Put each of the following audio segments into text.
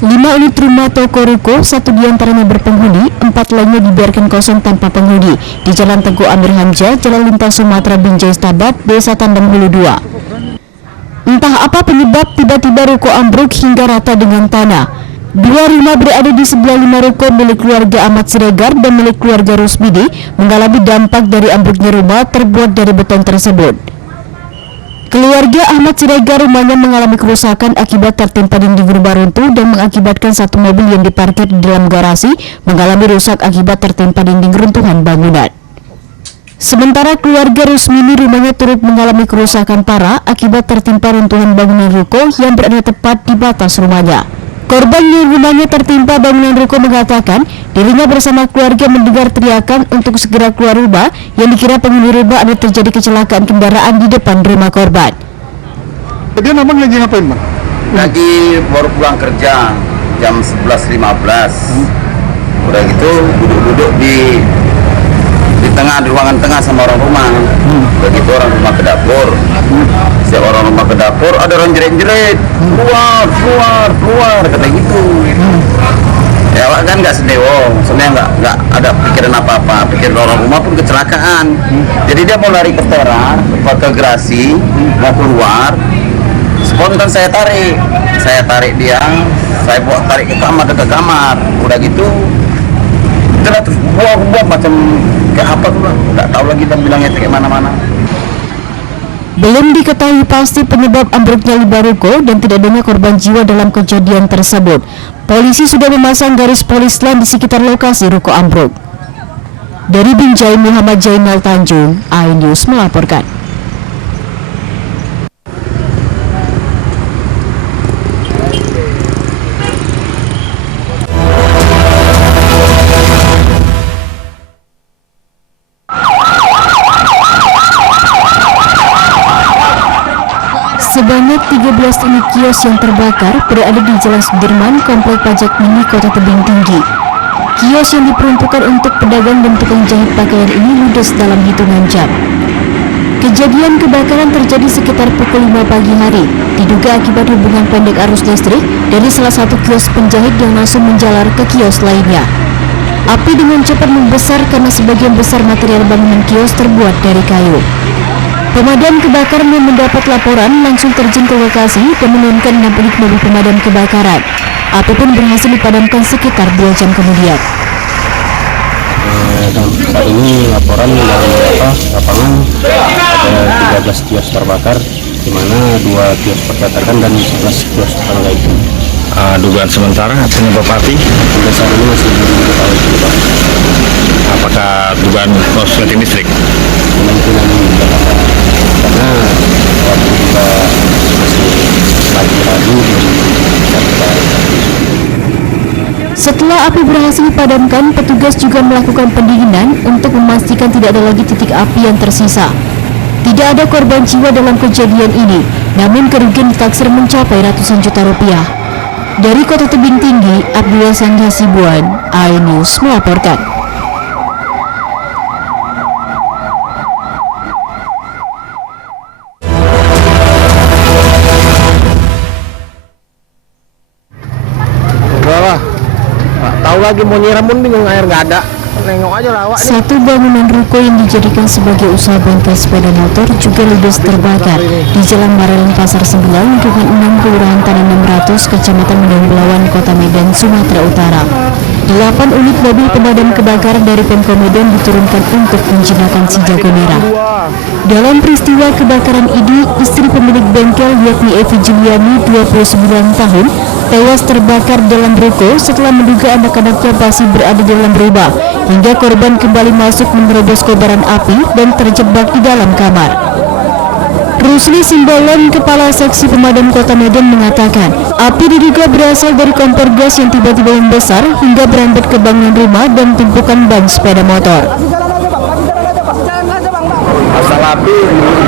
5 unit rumah toko ruko, 1 diantaranya berpenghuni, 4 lainnya dibiarkan kosong tanpa penghuni di Jalan Teguh Amir Hamzah, Jalan Lintas Sumatera Binjai Stabat, Desa Tandang Hulu 2. Entah apa penyebab tiba-tiba ruko ambruk hingga rata dengan tanah. 2 rumah berada di sebelah 5 ruko milik keluarga Ahmad Siregar dan milik keluarga Rusmidi mengalami dampak dari ambruknya rumah terbuat dari beton tersebut. Keluarga Ahmad Siregar rumahnya mengalami kerusakan akibat tertimpa dinding rumah runtuh dan mengakibatkan 1 mobil yang diparkir di dalam garasi mengalami rusak akibat tertimpa dinding runtuhan bangunan. Sementara keluarga Rusmini rumahnya turut mengalami kerusakan parah akibat tertimpa runtuhan bangunan ruko yang berada tepat di batas rumahnya. Korban yang rumahnya tertimpa bangunan ruko mengatakan dirinya bersama keluarga mendengar teriakan untuk segera keluar rumah yang dikira penghuni rumah ada terjadi kecelakaan kendaraan di depan rumah korban. Jadi abang lagi ngapain, Bang? Lagi baru pulang kerja jam 11.15. Udah gitu duduk-duduk di tengah, di ruangan tengah sama orang rumah. Begitu orang rumah ke dapur. Setiap orang rumah ke dapur ada orang jerit-jerit, keluar, kata gitu. Ya kan nggak sedewo, sebenarnya nggak ada pikiran apa-apa, pikiran orang rumah pun kecelakaan. Jadi dia mau lari ke teras, ke gerasi, mau keluar. Spontan saya tarik dia, saya bawa tarik ke kamar, udah gitu. Terus buang macam kayak apa tuh lah, nggak tahu lagi dan bilangnya kayak mana-mana. Belum diketahui pasti penyebab ambruknya 5 ruko dan tidak adanya korban jiwa dalam kejadian tersebut. Polisi sudah memasang garis polis lain di sekitar lokasi ruko ambruk. Dari Binjai, Muhammad Jainal Tanjung, iNews melaporkan. Sebanyak 13 unit kios yang terbakar berada di Jalan Sudirman, Komplek Pajak Mini, Kota Tebing Tinggi. Kios yang diperuntukkan untuk pedagang dan tukang jahit pakaian ini ludes dalam hitungan jam. Kejadian kebakaran terjadi sekitar pukul 5 pagi hari, diduga akibat hubungan pendek arus listrik dari salah satu kios penjahit yang langsung menjalar ke kios lainnya. Api dengan cepat membesar karena sebagian besar material bangunan kios terbuat dari kayu. Pemadam kebakaran yang mendapat laporan langsung terjun ke lokasi dan menurunkan 6 unit mobil pemadam kebakaran. Api pun berhasil dipadamkan sekitar 2 jam kemudian. Saat ini laporan dari lapangan ada 13 kios terbakar, di mana 2 kios percetakan dan 11 kios tetangga itu. Dugaan sementara penyebab api? Sampai saat ini masih belum diketahui penyebab. Apakah dugaan korsleting listrik? Kemungkinan karena waktu kita masih ragu Setelah api berhasil dipadamkan, petugas juga melakukan pendinginan untuk memastikan tidak ada lagi titik api yang tersisa. Tidak ada korban jiwa dalam kejadian ini, namun kerugian ditaksir mencapai ratusan juta rupiah. Dari Kota Tebing Tinggi, Abdullah Sangga Sibuan, iNews melaporkan. tahu lagi mau nyiram pun bingung, air nggak ada. Nengok aja lah awak. Satu bangunan ruko yang dijadikan sebagai usaha bengkel sepeda motor juga ludes terbakar di Jalan Marelan Pasar 9, lingkungan 6, Kelurahan Tanah 600, Kecamatan Medan Belawan, Kota Medan, Sumatera Utara. 8 unit mobil pemadam kebakaran dari Pemko Medan diturunkan untuk menjinakkan si jago merah. Dalam peristiwa kebakaran ini, istri pemilik bengkel yakni Evi Juliani, 29 tahun, tewas terbakar dalam ruko setelah menduga anak-anaknya masih berada di dalam rumah, hingga korban kembali masuk menerobos kobaran api dan terjebak di dalam kamar. Rusli Simbolon, Kepala Seksi Pemadam Kota Medan mengatakan, api diduga berasal dari kompor gas yang tiba-tiba membesar hingga berambat ke bangunan rumah dan tumpukan ban sepeda motor. Asal api,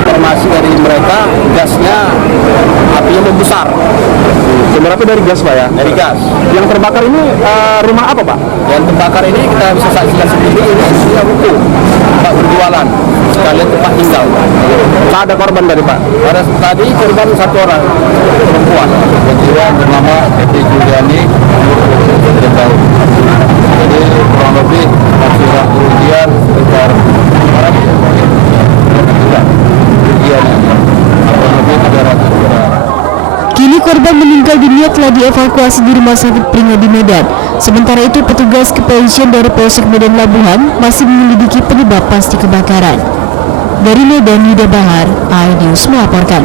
informasi dari mereka, gasnya apinya membesar. Sumber api dari gas, Pak ya? Dari gas. Yang terbakar ini rumah apa, Pak? Yang terbakar ini kita bisa saksikan sendiri, ini isinya ruko, tempat berjualan. sekalian tempat tinggal. Tak ada korban dari Pak? Ada tadi korban 1 orang perempuan. Yang bernama Eti Juliani, 3 tahun. Jadi kurang lebih sudah kerugian sekitar kurang lebih 300 orang. Kini korban meninggal dunia telah dievakuasi di Rumah Sakit Pringadi Medan. Sementara itu petugas kepolisian dari Polsek Medan Labuhan masih menyelidiki penyebab pasti kebakaran. Dari Medan, Yuda Bahar, iNews melaporkan.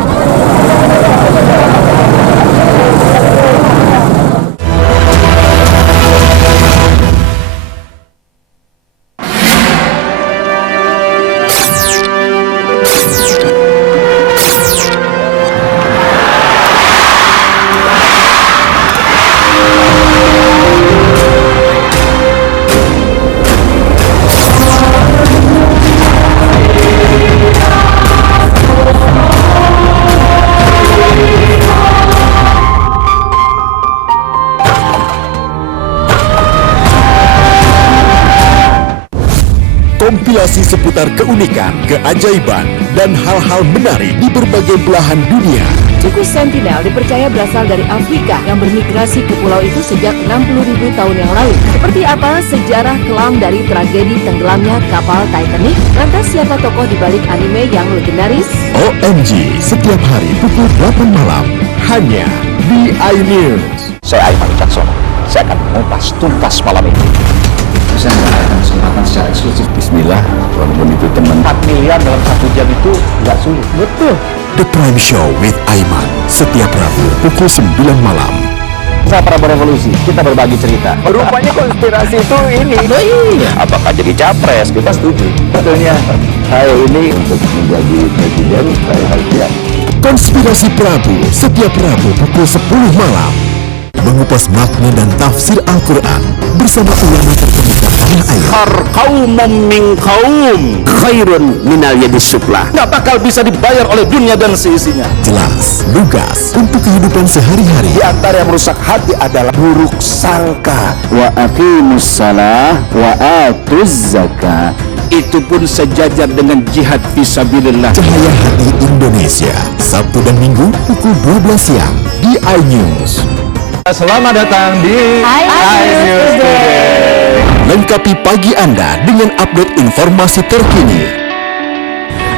Kompilasi seputar keunikan, keajaiban, dan hal-hal menarik di berbagai belahan dunia. Suku Sentinel dipercaya berasal dari Afrika yang bermigrasi ke pulau itu sejak 60.000 tahun yang lalu. Seperti apa sejarah kelam dari tragedi tenggelamnya kapal Titanic? Lantas siapa tokoh di balik anime yang legendaris? OMG, setiap hari pukul 8 malam, hanya di iNews. Saya Aiman Wicaksono. Saya akan mengupas tuntas malam ini. Saya mendapatkan kesempatan secara eksklusif. Bismillah, walaupun itu teman. 4 miliar dalam 1 jam itu nggak sulit. Betul. The Prime Show with Aiman, setiap Rabu pukul 9 malam. Saya Prabowo Revolusi, kita berbagi cerita. Rupanya konspirasi itu ini. Oh iya. Apakah jadi capres? Kita setuju. Betulnya, saya ini untuk menjadi presiden, saya harus siap. Konspirasi Prabu, setiap Rabu pukul 10 malam. Mengupas makna dan tafsir Al-Quran bersama ulama terkemuka tanah air. Kaum min kaum khairun minal yadis sufla. Nggak bakal bisa dibayar oleh dunia dan seisinya. Jelas, lugas untuk kehidupan sehari-hari. Di antara yang merusak hati adalah buruk sangka. Wa aqimus salah wa atuz zakah. Itu pun sejajar dengan jihad fisabilillah. Cahaya Hati Indonesia, Sabtu dan Minggu pukul 12 siang di iNews. Selamat datang di iNews Today. Lengkapi pagi Anda dengan update informasi terkini.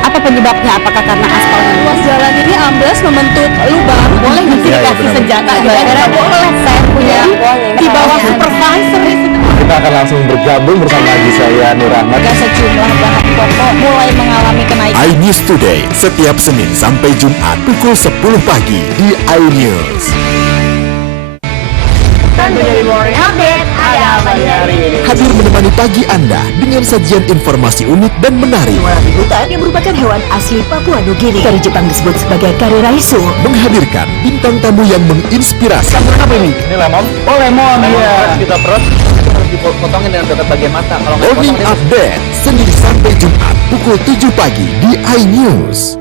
Apa penyebabnya? Apakah karena aspal ruas jalan ini ambles membentuk lubang? Boleh nggak sih dikasih senjata? Kira-kira boleh. Saya punya di bawah supervisor. Kita akan langsung bergabung bersama lagi saya Nur Ahmad. Sejumlah bahan pokok mulai mengalami kenaikan. iNews Today setiap Senin sampai Jumat pukul 10 pagi di iNews. Hadir menemani pagi Anda dengan sajian informasi unik dan menarik. Hutan yang merupakan hewan asli Papua Nugini dari Jepang disebut sebagai kariraisu. Menghadirkan bintang tamu yang menginspirasi. Apa ini? Ini lemon? Oh lemon, iya. Kita perut, harus dipotongin dengan dekat bagian mata. Kalau nggak Morning dipotongin, Update Senin sampai Jumat pukul 7 pagi di iNews.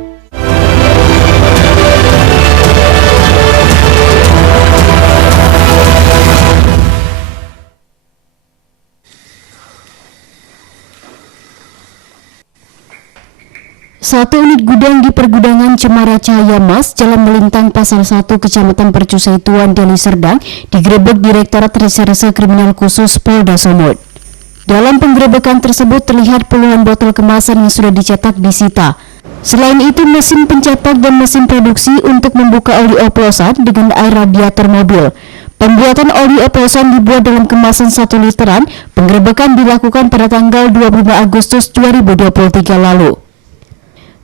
Satu unit gudang di pergudangan Cemara Cahaya Mas, Jalan Melintang, Pasar 1, Kecamatan Percusaituan, Deli Serdang, digerebek Direktorat Reserse Kriminal Khusus Polda Sumut. Dalam penggerebekan tersebut terlihat puluhan botol kemasan yang sudah dicetak disita. Selain itu, mesin pencetak dan mesin produksi untuk membuka oli oplosan dengan air radiator mobil. Pembuatan oli oplosan dibuat dalam kemasan 1 literan. Penggerebekan dilakukan pada tanggal 25 Agustus 2023 lalu.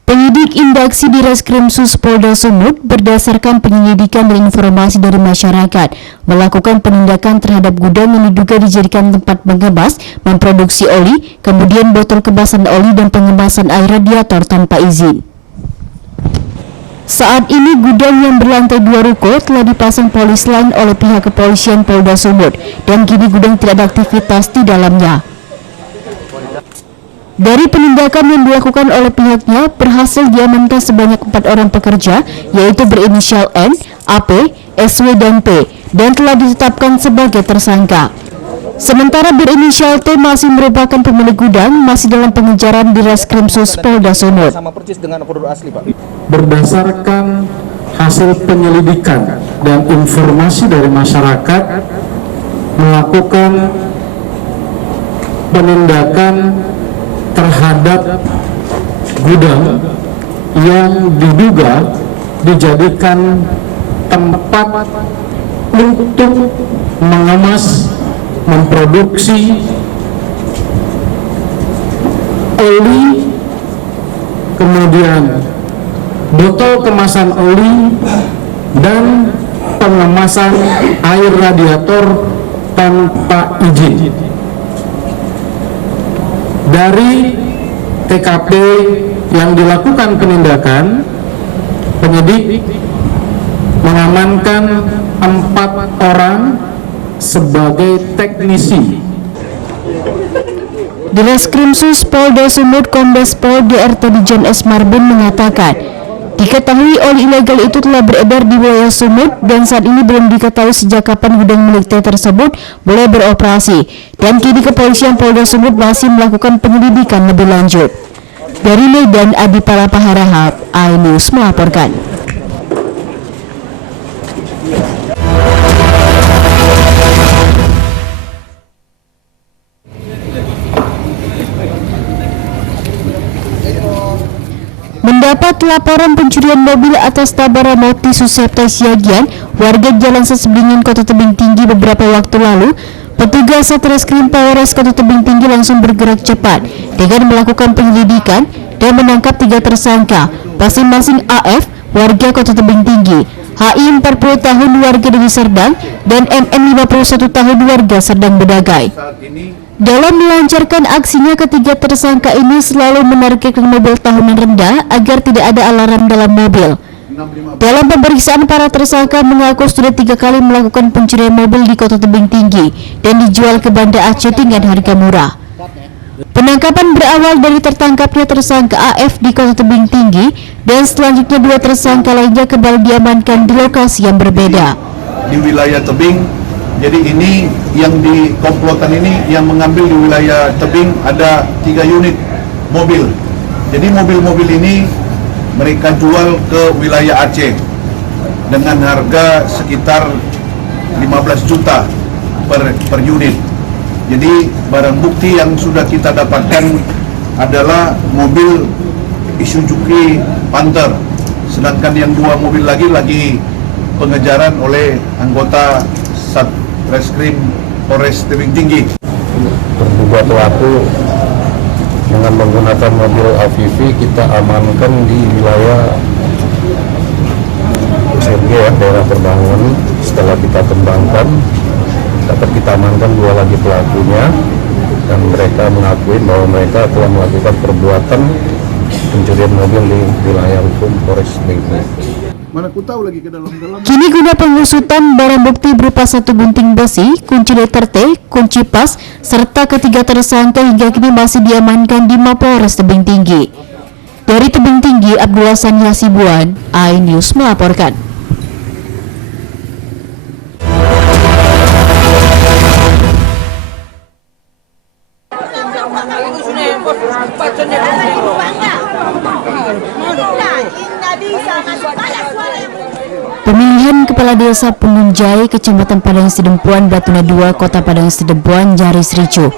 Penyidik Indaksi di Reskrim Sus Polda Sumut berdasarkan penyelidikan dan informasi dari masyarakat melakukan penindakan terhadap gudang yang diduga dijadikan tempat mengemas, memproduksi oli, kemudian botol kemasan oli dan pengemasan air radiator tanpa izin. Saat ini gudang yang berlantai 2 ruko telah dipasang polis lain oleh pihak kepolisian Polda Sumut dan kini gudang tidak ada aktivitas di dalamnya. Dari penindakan yang dilakukan oleh pihaknya, berhasil diamankan sebanyak 4 orang pekerja, yaitu berinisial N, AP, SW, dan P, dan telah ditetapkan sebagai tersangka. Sementara berinisial T masih merupakan pemilik gudang masih dalam pengejaran di Reskrimsus Polda Sumut. Sama persis dengan produk asli, Pak. Berdasarkan hasil penyelidikan dan informasi dari masyarakat, melakukan penindakan terhadap gudang yang diduga dijadikan tempat untuk mengemas, memproduksi oli, kemudian botol kemasan oli, dan pengemasan air radiator tanpa izin. Dari TKP yang dilakukan penindakan, penyidik mengamankan 4 orang sebagai teknisi. Di Reskrimsus Polda Sumut, Kombes Pol DRT Dijen S. Marbun mengatakan, diketahui oli ilegal itu telah beredar di wilayah Sumut dan saat ini belum diketahui sejak kapan gudang milik T tersebut boleh beroperasi. Dan kini kepolisian Polda Sumut masih melakukan penyelidikan lebih lanjut. Dari Medan, Adi Palapa Harahap, iNews melaporkan. Mendapat laporan pencurian mobil atas Tabara Moti Susepta Siagian, warga Jalan Seseblingin, Kota Tebing Tinggi beberapa waktu lalu, petugas Satreskrim Polres Kota Tebing Tinggi langsung bergerak cepat dengan melakukan penyelidikan dan menangkap 3 tersangka, masing-masing AF, warga Kota Tebing Tinggi, HI 40 tahun warga Deli Serdang, dan MN 51 tahun warga Serdang Bedagai. Dalam melancarkan aksinya, ketiga tersangka ini selalu menargetkan mobil tahunan rendah agar tidak ada alarm dalam mobil. Dalam pemeriksaan, para tersangka mengaku sudah 3 kali melakukan pencurian mobil di Kota Tebing Tinggi dan dijual ke Banda Aceh dengan harga murah. Penangkapan berawal dari tertangkapnya tersangka AF di Kota Tebing Tinggi dan selanjutnya 2 tersangka lainnya kembali diamankan di lokasi yang berbeda. Di wilayah Tebing. Jadi ini yang di komplotan ini yang mengambil di wilayah Tebing ada 3 unit mobil. Jadi mobil-mobil ini mereka jual ke wilayah Aceh dengan harga sekitar 15 juta per unit. Jadi barang bukti yang sudah kita dapatkan adalah mobil Isuzuki Panther. Sedangkan yang 2 mobil lagi pengejaran oleh anggota Satreskrim Polres Tebing Tinggi. Terduga pelaku dengan menggunakan mobil AVV kita amankan di wilayah SMG ya, daerah Perbangun. Setelah kita kembangkan, dapat kita amankan 2 lagi pelakunya dan mereka mengakui bahwa mereka telah melakukan perbuatan pencurian mobil di wilayah hukum Polres Tebing Tinggi. Mana ku tahu lagi ke dalam-dalam. Kini guna pengusutan barang bukti berupa 1 gunting besi, kunci letter T, kunci pas, serta ketiga tersangka hingga kini masih diamankan di Mapolres Tebing Tinggi. Dari Tebing Tinggi, Abdullah Sani Hasibuan, iNews melaporkan. Pemilihan Kepala Desa Penunjai, Kecamatan Padang Sidempuan, Batuna 2, Kota Padang Sidempuan, nyaris ricuh.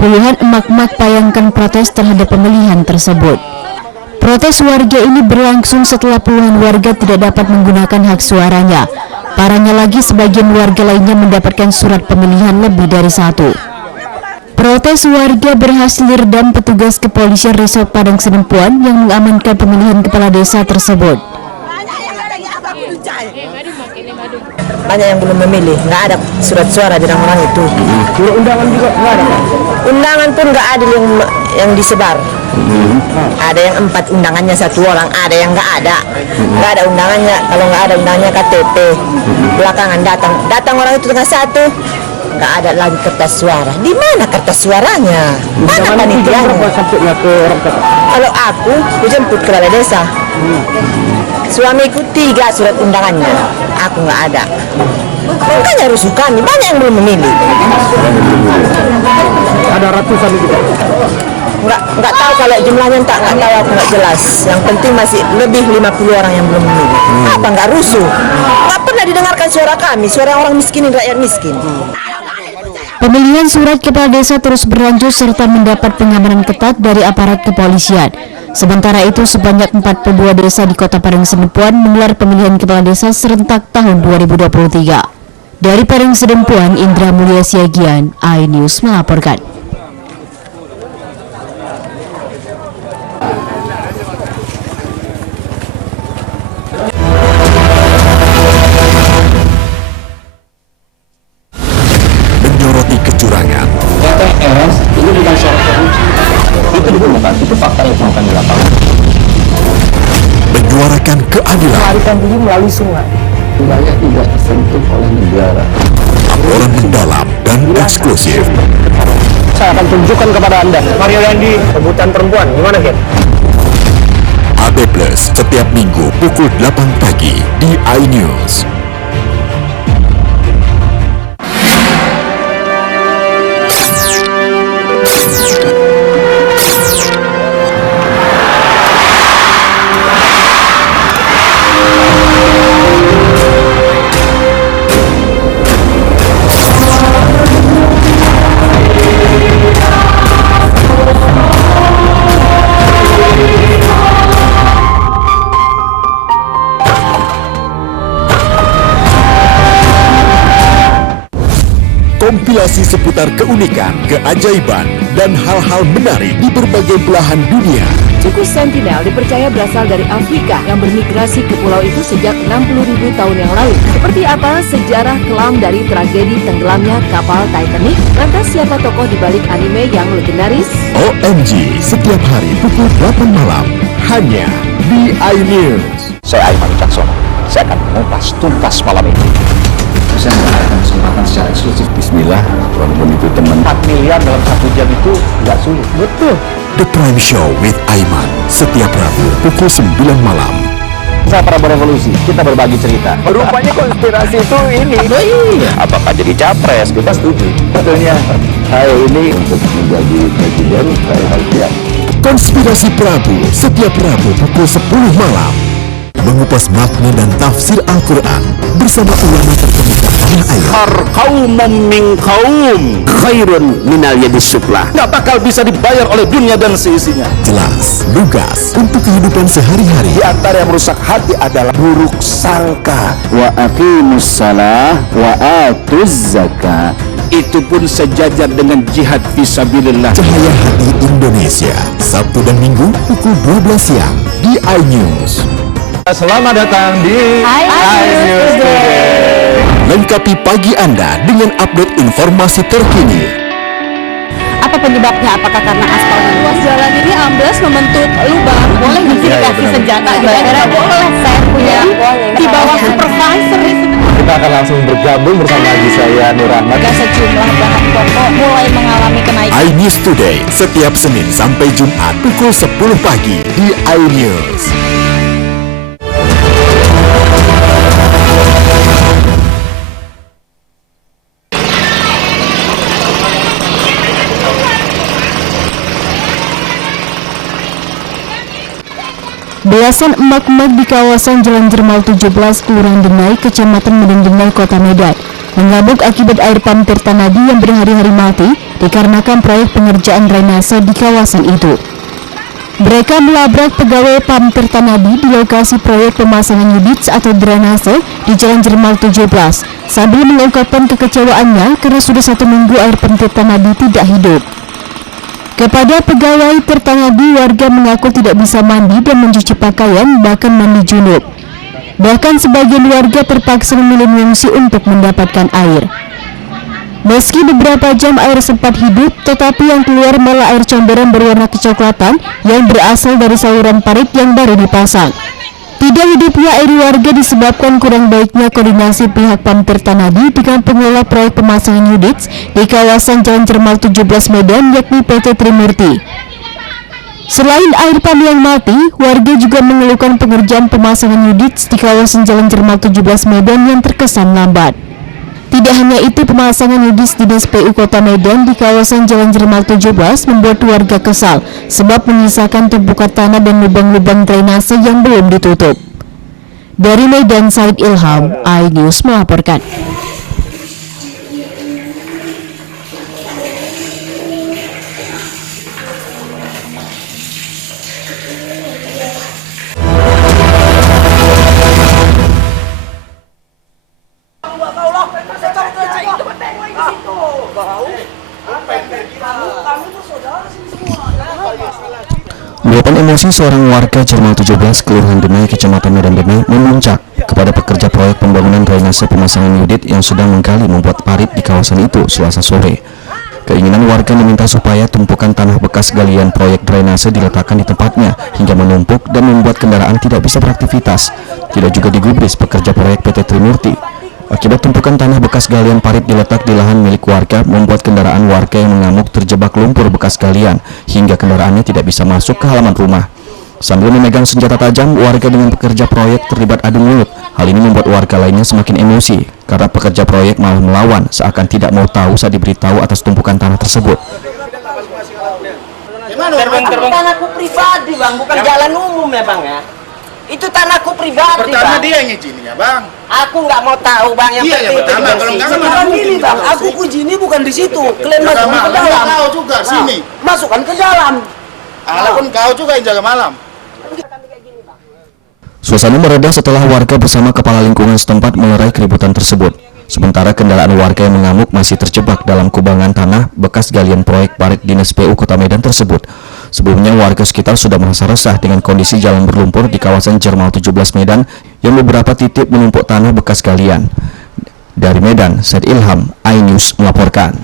Puluhan emak-emak payangkan protes terhadap pemilihan tersebut. Protes warga ini berlangsung setelah puluhan warga tidak dapat menggunakan hak suaranya. Parahnya lagi, sebagian warga lainnya mendapatkan surat pemilihan lebih dari 1. Protes warga berhasil diredam petugas kepolisian Resort Padang Sidempuan yang mengamankan pemilihan kepala desa tersebut. Banyak yang belum memilih, nggak ada surat suara di orang-orang itu. Undangan juga nggak ada? Undangan pun nggak ada yang disebar. Ada yang 4 undangannya 1 orang, ada yang nggak ada. Nggak ada undangannya, kalau nggak ada undangannya KTP. Belakangan datang orang itu dengan 1. Nggak ada lagi kertas suara. Di mana kertas suaranya? Mana panitianya? Kalau aku jemput ke balai desa. Suamiku 3 surat undangannya, aku nggak ada. Makanya rusuh kami, banyak yang belum memilih. Ada ratusan itu Pak. Nggak tahu kalau jumlahnya nggak tahu, aku nggak jelas. Yang penting masih lebih 50 orang yang belum memilih. Apa nggak rusuh? Nggak pernah didengarkan suara kami, suara orang miskin dan rakyat miskin. Pemilihan surat kepala desa terus berlanjut serta mendapat pengamanan ketat dari aparat kepolisian. Sementara itu, sebanyak 42 desa di Kota Pareng Sedempuan menggelar pemilihan kepala desa serentak tahun 2023. Dari Pareng Sedempuan, Indra Mulia Siagian, iNews melaporkan. Menyoroti kecurangan, TPS ini bukan syarat korupsi. Itu ditemukan, itu fakta yang ditemukan di lapangan. menyuarakan keadilan, Melarikan diri melalui sungai. Wilayah tidak tersentuh oleh negara. laporan mendalam dan eksklusif. Saya akan tunjukkan kepada Anda. Mario Dandi, rebutan perempuan. Gimana, Ken? AB Plus setiap minggu pukul 8 pagi di iNews. Kompilasi seputar keunikan, keajaiban, dan hal-hal menarik di berbagai belahan dunia. Suku Sentinel dipercaya berasal dari Afrika yang bermigrasi ke pulau itu sejak 60.000 tahun yang lalu. Seperti apa sejarah kelam dari tragedi tenggelamnya kapal Titanic? Lantas siapa tokoh di balik anime yang legendaris? OMG setiap hari pukul 8 malam hanya di iNews. Saya Aiman Wicaksono. Saya akan mengupas tuntas malam ini. Saya mendapatkan kesempatan secara eksklusif. Bismillah, walaupun itu teman. 4 miliar dalam 1 jam itu nggak sulit. Betul. The Prime Show with Aiman setiap Rabu pukul 9 malam. Saya Prabowo Revolusi, kita berbagi cerita. Rupanya konspirasi itu ini. Oh iya. Apakah jadi capres? Kita setuju. Betulnya, saya ini untuk menjadi presiden, saya harus siap. Konspirasi Prabu setiap Rabu pukul 10 malam. Mengupas makna dan tafsir Al-Quran bersama ulama terkemuka tanah air. Kaum min kaum khairun minal yadis sufla. Nggak bakal bisa dibayar oleh dunia dan seisinya. Jelas, lugas untuk kehidupan sehari-hari. Di antara yang merusak hati adalah buruk sangka. Wa aqimus salah wa atuz zakah. Itu pun sejajar dengan jihad fisabilillah. Cahaya Hati Indonesia, Sabtu dan Minggu pukul 12 siang di iNews. Selamat datang di iNews Today. Lengkapi pagi Anda dengan update informasi terkini. Apa penyebabnya? Apakah karena aspal ruas jalan ini amblas membentuk lubang? Boleh dikasih senjata? Boleh, saya punya di bawah supervisor itu. Kita akan langsung bergabung bersama lagi saya Nur Ahmad. Sejumlah bahan pokok mulai mengalami kenaikan. iNews Today setiap Senin sampai Jumat pukul 10 pagi di iNews. Belasan emak-emak di kawasan Jalan Jermal 17, Kelurahan Denai, Kecamatan Medan Denai, Kota Medan, mengamuk akibat air pam Tirtanadi yang berhari-hari mati dikarenakan proyek pengerjaan drainase di kawasan itu. Mereka melabrak pegawai pam Tirtanadi di lokasi proyek pemasangan units atau drainase di Jalan Jermal 17 sambil mengungkapkan kekecewaannya karena sudah 1 minggu air pam Tirtanadi tidak hidup. Kepada pegawai Tirtanadi, warga mengaku tidak bisa mandi dan mencuci pakaian, bahkan mandi junub. Bahkan sebagian warga terpaksa memilih mengungsi untuk mendapatkan air. Meski beberapa jam air sempat hidup, tetapi yang keluar malah air comberan berwarna kecoklatan yang berasal dari saluran parit yang baru dipasang. Tidak hidupnya air warga disebabkan kurang baiknya koordinasi pihak PAM Tirtanadi dengan pengelola proyek pemasangan units di kawasan Jalan Jermal 17 Medan, yakni PT Trimurti. Selain air PAM yang mati, warga juga mengeluhkan pengerjaan pemasangan units di kawasan Jalan Jermal 17 Medan yang terkesan lambat. Tidak hanya itu, pemasangan UDIS Dinas PU Kota Medan di kawasan Jalan Jermal 17 membuat warga kesal sebab menyisakan tumpukan tanah dan lubang-lubang drainase yang belum ditutup. Dari Medan, Said Ilham, iNews melaporkan. Luapan emosi seorang warga Jermal 17 Kelurahan Demai, Kecamatan Medan Demai memuncak kepada pekerja proyek pembangunan drainase pemasangan unit yang sedang menggali membuat parit di kawasan itu Selasa sore. Keinginan warga meminta supaya tumpukan tanah bekas galian proyek drainase diletakkan di tempatnya hingga menumpuk dan membuat kendaraan tidak bisa beraktivitas. Tidak juga digubris pekerja proyek PT Trimurti. Akibat tumpukan tanah bekas galian parit diletak di lahan milik warga membuat kendaraan warga yang mengamuk terjebak lumpur bekas galian hingga kendaraannya tidak bisa masuk ke halaman rumah. Sambil memegang senjata tajam, warga dengan pekerja proyek terlibat adu mulut. Hal ini membuat warga lainnya semakin emosi karena pekerja proyek malah melawan seakan tidak mau tahu saat diberitahu atas tumpukan tanah tersebut. Tanahku pribadi bang, bukan jalan umum ya bang ya. Itu tanahku pribadi Pertama bang. dia yang ngizininya bang. Aku nggak mau tahu bang yang Iya, yang pertama, kalau nggak kan sekarang mana ini mungkin bang, kita aku uji ini bukan di situ. Kalian Jaga masukkan ke malam, dalam. kau juga sini. Masukkan ke dalam. Ala pun kau juga yang jaga malam. Suasana mereda setelah warga bersama kepala lingkungan setempat melerai keributan tersebut. Sementara kendaraan warga yang mengamuk masih terjebak dalam kubangan tanah bekas galian proyek parit Dinas PU Kota Medan tersebut. Sebelumnya warga sekitar sudah merasa resah dengan kondisi jalan berlumpur di kawasan Jermal 17 Medan yang beberapa titik menumpuk tanah bekas galian. Dari Medan, Said Ilham, iNews melaporkan.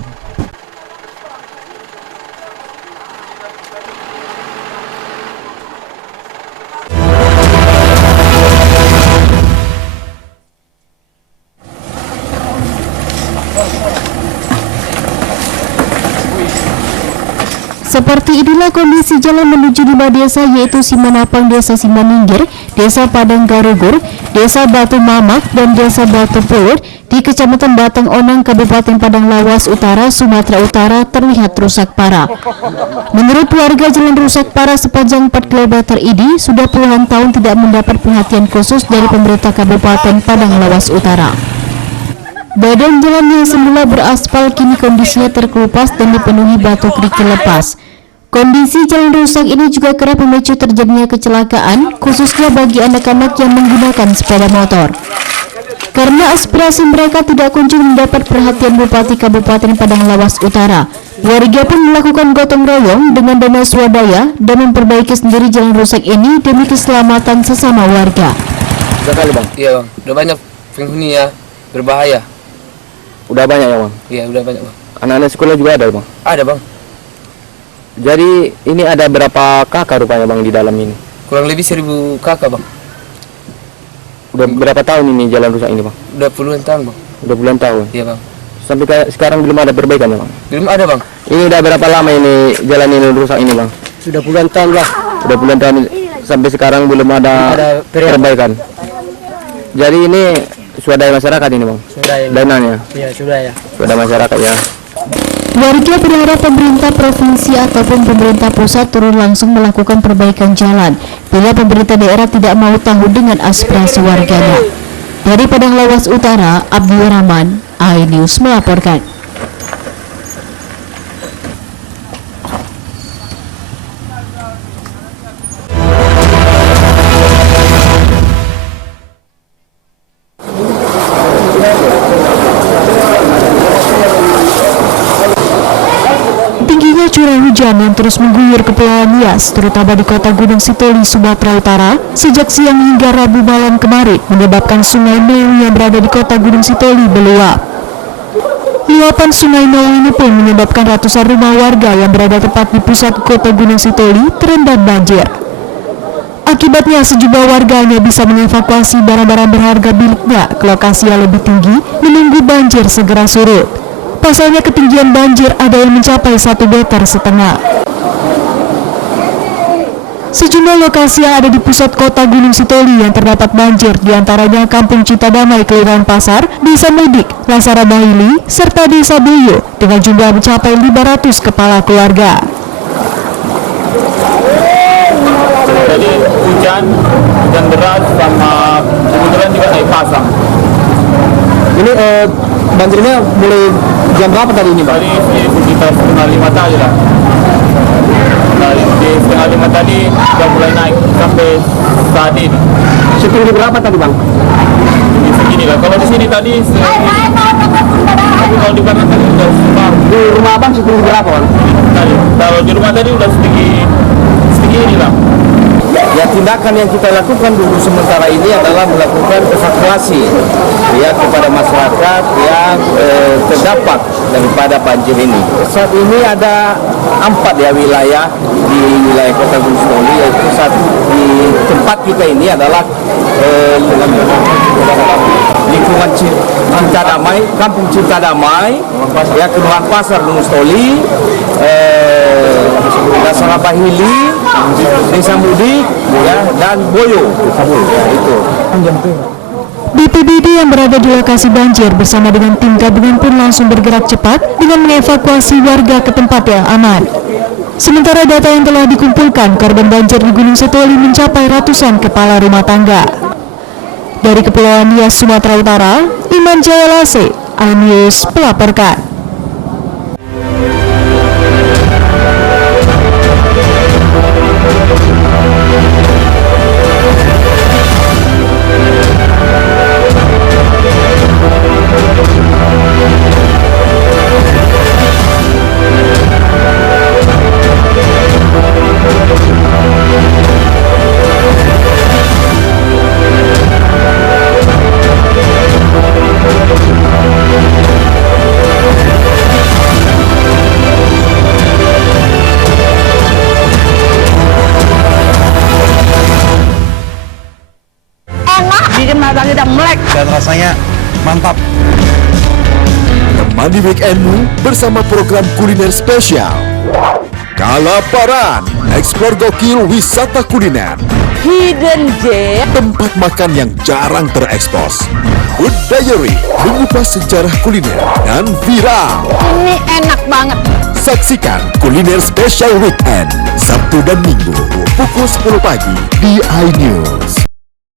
Seperti inilah kondisi jalan menuju 5 desa yaitu Simanapang, Desa Simaningkir, Desa Padang Garugur, Desa Batu Mamak, dan Desa Batu Pulut di Kecamatan Batang Onang, Kabupaten Padang Lawas Utara, Sumatera Utara terlihat rusak parah. Menurut warga, jalan rusak parah sepanjang 4 km ini sudah puluhan tahun tidak mendapat perhatian khusus dari pemerintah Kabupaten Padang Lawas Utara. Badan jalan yang semula beraspal kini kondisinya terkelupas dan dipenuhi batu kerikil lepas. Kondisi jalan rusak ini juga kerap memicu terjadinya kecelakaan, khususnya bagi anak-anak yang menggunakan sepeda motor. Karena aspirasi mereka tidak kunjung mendapat perhatian Bupati Kabupaten Padang Lawas Utara, warga pun melakukan gotong royong dengan dana swadaya dan memperbaiki sendiri jalan rusak ini demi keselamatan sesama warga. Udah kali bang? Iya bang, udah banyak penghuni ya, berbahaya. Udah banyak ya bang? Iya udah banyak bang. Anak-anak sekolah juga ada bang? Ada bang. Jadi ini ada berapa kakak rupanya bang di dalam ini? Kurang lebih 1000 kakak bang. Udah berapa tahun ini jalan rusak ini bang? Udah puluhan tahun bang. Udah puluhan tahun? Iya bang. Sampai sekarang belum ada perbaikan ya bang? Belum ada bang. Ini udah berapa lama ini jalan ini rusak ini bang? Sudah puluhan tahun lah. Udah puluhan tahun sampai sekarang belum ada perbaikan. Jadi ini swadaya masyarakat ini bang? Swadaya. Dananya? Iya swadaya. Swadaya masyarakat ya. Warga berharap pemerintah provinsi ataupun pemerintah pusat turun langsung melakukan perbaikan jalan bila pemerintah daerah tidak mau tahu dengan aspirasi warganya. Dari Padang Lawas Utara, Abdul Rahman, iNews melaporkan. Curah hujan yang terus mengguyur Kepulauan Nias, terutama di kota Gunung Sitoli, Sumatera Utara, sejak siang hingga Rabu malam kemarin, menyebabkan Sungai Meu yang berada di kota Gunung Sitoli meluap. Luapan Sungai Meu ini pun menyebabkan ratusan rumah warga yang berada tepat di pusat kota Gunung Sitoli terendam banjir. Akibatnya sejumlah warga hanya bisa mengevakuasi barang-barang berharga miliknya ke lokasi yang lebih tinggi, menunggu banjir segera surut. Pasalnya ketinggian banjir ada yang mencapai 1,5 meter. Sejumlah lokasi yang ada di pusat kota Gunung Sitoli yang terdapat banjir, diantaranya Kampung Citadamai, Kelurahan Pasar, Desa Mudik, Lasara Bahili, serta Desa Boyo dengan jumlah mencapai 500 kepala keluarga. Jadi hujan deras sama kebetulan juga naik pasang. Ini banjirnya mulai jam berapa tadi ini, Bang? Tadi sekitar setengah 5 tadi lah. Di setengah 5 tadi sudah mulai naik sampai saat ini. Setinggi berapa tadi, Bang? Ini segini lah. Kalau di sini tadi tapi kalau di belakang tadi udah separuh. Di rumah Abang setinggi berapa, Bang? Tadi. Kalau di rumah tadi udah setinggi ini lah. Ya, tindakan yang kita lakukan dulu sementara ini adalah melakukan evakuasi ya kepada masyarakat yang terdampak daripada banjir ini. Saat ini ada 4 ya wilayah di wilayah Kota Gunung Sitoli, yaitu satu di tempat kita ini adalah lingkungan Citadamai, Kampung Citadamai, ya Kelurahan Pasar Gunung Sitoli, Lasara Bahili, Desa Mudik, ya, dan Boyo. Itu. BPBD yang berada di lokasi banjir bersama dengan tim gabungan pun langsung bergerak cepat dengan mengevakuasi warga ke tempat yang aman. Sementara data yang telah dikumpulkan, korban banjir di Gunung Sitoli mencapai ratusan kepala rumah tangga. Dari Kepulauan Nias, Sumatera Utara, Iman Jayalase, iNews melaporkan. Dan rasanya mantap. Temani weekendmu bersama program kuliner spesial Kalaparan, eksplor gokil wisata kuliner. Hidden Gem, tempat makan yang jarang terekspos. Food Diary, mengupas sejarah kuliner dan viral. ini enak banget. Saksikan kuliner spesial weekend Sabtu dan Minggu pukul 10 pagi di iNews.